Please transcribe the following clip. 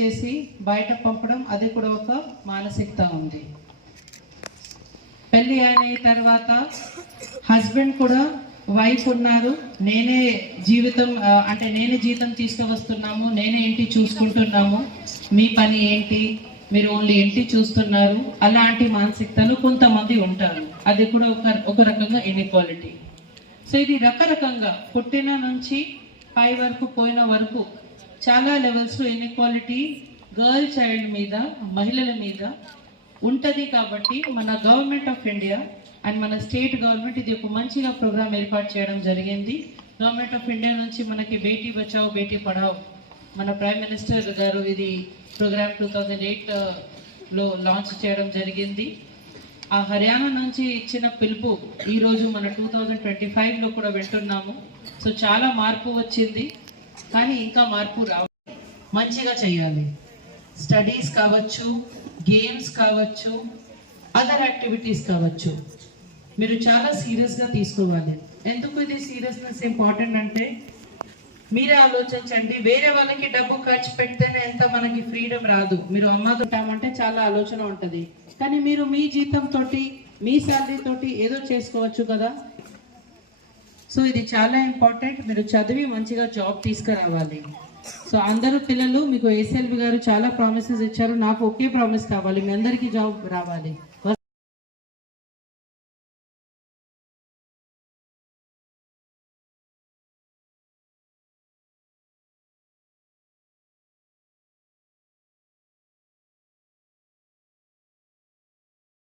చేసి బయట పంపడం అది కూడా ఒక మానసికత ఉంది. పెళ్ళి అయిన తర్వాత హస్బెండ్ కూడా వైఫ్ ఉన్నారు. నేనే జీవితం అంటే నేనే జీతం తీసుకువస్తున్నాము నేనే ఇంటి చూసుకుంటున్నాము. మీ పని ఏంటి? మీరు ఓన్లీ ఇంటి చూస్తున్నారు. అలాంటి మానసికతలు కొంతమంది ఉంటారు. అది కూడా ఒక ఒక రకంగా ఇన్ఈక్వాలిటీ సో ఇది రకరకంగా పుట్టిన నుంచి పై వరకు పోయిన వరకు చాలా లెవెల్స్లో ఇన్ఈక్వాలిటీ గర్ల్ చైల్డ్ మీద మహిళల మీద ఉంటుంది కాబట్టి మన గవర్నమెంట్ ఆఫ్ ఇండియా అండ్ మన స్టేట్ గవర్నమెంట్ ఇది ఒక మంచిగా ప్రోగ్రామ్ ఏర్పాటు చేయడం జరిగింది. గవర్నమెంట్ ఆఫ్ ఇండియా నుంచి మనకి బేటీ బచావ్ బేటీ పడావ్. మన ప్రైమ్ మినిస్టర్ గారు ఇది ప్రోగ్రామ్ టూ థౌజండ్ ఎయిట్లో లాంచ్ చేయడం జరిగింది. ఆ హర్యానా నుంచి ఇచ్చిన పిలుపు ఈరోజు మన టూ థౌజండ్ ట్వంటీ ఫైవ్లో కూడా వింటున్నాము. సో చాలా మార్పు వచ్చింది. కానీ ఇంకా మార్పు రావాలి మంచిగా చేయాలి. స్టడీస్ కావచ్చు గేమ్స్ కావచ్చు అదర్ యాక్టివిటీస్ కావచ్చు. మీరు చాలా సీరియస్గా తీసుకోవాలి. ఎందుకు ఇది సీరియస్నెస్ ఇంపార్టెంట్ అంటే మీరే ఆలోచించండి. వేరే వాళ్ళకి డబ్బు ఖర్చు పెడితేనే ఎంత మనకి ఫ్రీడమ్ రాదు. మీరు అమ్మతుంటామంటే చాలా ఆలోచన ఉంటుంది. కానీ మీరు మీ జీతం తోటి మీ శాలరీ తోటి ఏదో చేసుకోవచ్చు కదా. సో ఇది చాలా ఇంపార్టెంట్. మీరు చదివి మంచిగా జాబ్ తీసుకురావాలి. సో అందరూ పిల్లలు మీకు ఏసీఎల్వి గారు చాలా ప్రామిసెస్ ఇచ్చారు. నాకు ఒకే ప్రామిస్ కావాలి. మీ అందరికీ జాబ్ రావాలి.